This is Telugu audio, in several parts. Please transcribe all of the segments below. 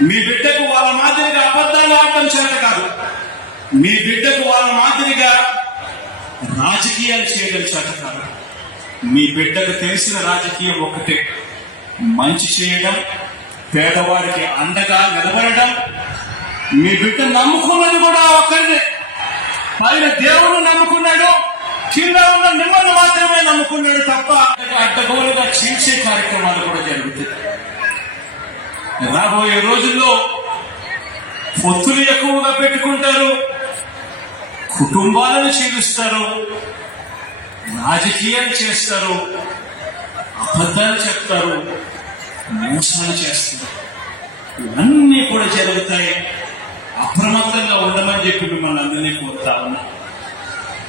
మీ బిడ్డకు వాళ్ళ మాదిరిగా అబద్ధాలు ఆడటం చేత కాదు. మీ బిడ్డకు వాళ్ళ మాదిరిగా రాజకీయాలు చేయడం చేత కాదు. మీ బిడ్డకు తెలిసిన రాజకీయం ఒకటే మంచి చేయడం పేదవాడికి అండగా నిలబడడం మీ బిడ్డ నమ్ముకున్నది కూడా ఒకరిని పైన దేవుడు నమ్ముకున్నాడు కింద ఉన్న మిమ్మల్ని మాత్రమే నమ్ముకున్నాడు తప్ప అడ్డగోలుగా చీల్చే కార్యక్రమాలు కూడా జరుగుతాయి. రాబోయే రోజుల్లో పొత్తులు ఎక్కువగా పెట్టుకుంటారు కుటుంబాలను చీలుస్తారు రాజకీయాలు చేస్తారు అబద్ధాలు చెప్తారు మోసాలు చేస్తారు. ఇవన్నీ కూడా జరుగుతాయి. అప్రమత్తంగా ఉండమని చెప్పి మిమ్మల్ని అందరినీ కోరుతా ఉన్నా.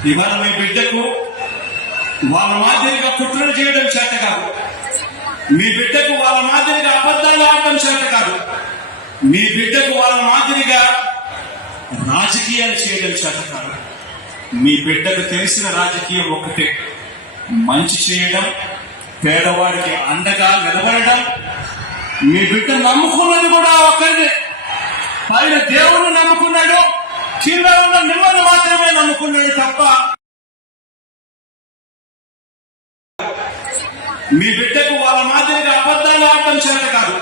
ఇవాళ మీ బిడ్డకు వాళ్ళ మాదిరిగా కుట్రలు చేయడం చేత కాదు. మీ బిడ్డకు వాళ్ళ మాదిరిగా అబద్ధాలు చేత కాదు. మీ బిడ్డకు వాళ్ళ మాదిరిగా రాజకీయాలు చేయడం చేత కాదు. మీ బిడ్డకు తెలిసిన రాజకీయం ఒకటే మంచి చేయడం పేదవాడికి అండగా నిలబడడం మీ బిడ్డ నమ్ముకున్నది కూడా ఒక్కరినే ఆయన దేవుడు నమ్ముకున్నాడు కింద ఉన్న మిమ్మల్ని మాత్రమే నమ్ముకున్నాడు తప్ప మీ బిడ్డకు వాళ్ళ మాదిరిగా అబద్ధాలు ఆడటం చేత కాదు.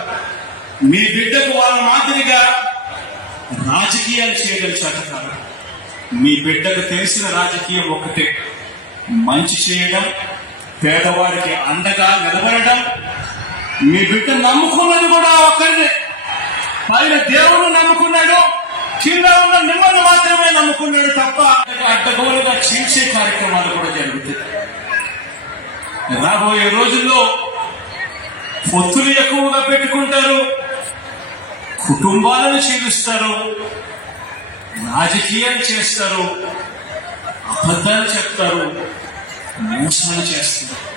మీ బిడ్డకు వాళ్ళ మాదిరిగా రాజకీయాలు చేయడం చేత కాదు. మీ బిడ్డకు తెలిసిన రాజకీయం ఒకటే మంచి చేయడం పేదవాడికి అండగా నిలబడడం మీ బిడ్డ నమ్ముకున్నది కూడా ఒకరిని పైన దేవుడు నమ్ముకున్నాడు కింద ఉన్న మిమ్మల్ని మాత్రమే నమ్ముకున్నాడు తప్ప అడ్డగోలుగా చీల్చే కార్యక్రమాలు కూడా జరుగుతాయి. రాబోయే రోజుల్లో పొత్తులు ఎక్కువగా పెట్టుకుంటారు. కుటుంబాలను చీలుస్తారు రాజకీయాలు చేస్తారు అబద్ధాలు చెప్తారు మోసాలు చేస్తారు.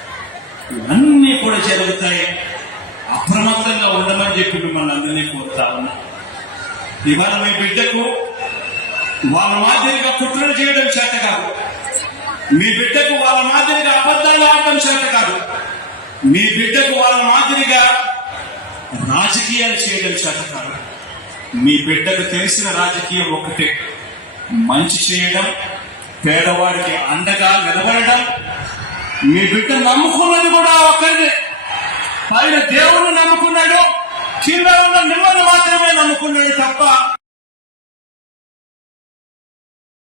ఇవన్నీ కూడా జరుగుతాయి. అప్రమత్తంగా ఉండమని చెప్పి మిమ్మల్ని అందరినీ కోరుతా ఉన్నా. ఇవాళ మీ బిడ్డకు వాళ్ళ మాదిరిగా కుట్రలు చేయడం చేత కాదు. మీ బిడ్డకు వాళ్ళ మాదిరిగా అబద్ధాలు ఆడటం చేత కాదు. మీ బిడ్డకు వాళ్ళ రాజకీయాలు చేయడం చేత కాదు మీ బిడ్డకు తెలిసిన రాజకీయం ఒకటే మంచి చేయడం పేదవాడికి అండగా నిలబడడం మీ బిడ్డ నమ్ముకున్నది కూడా ఒక్కరినే పైన దేవుడు నమ్ముకున్నాడు కింద ఉన్న మిమ్మల్ని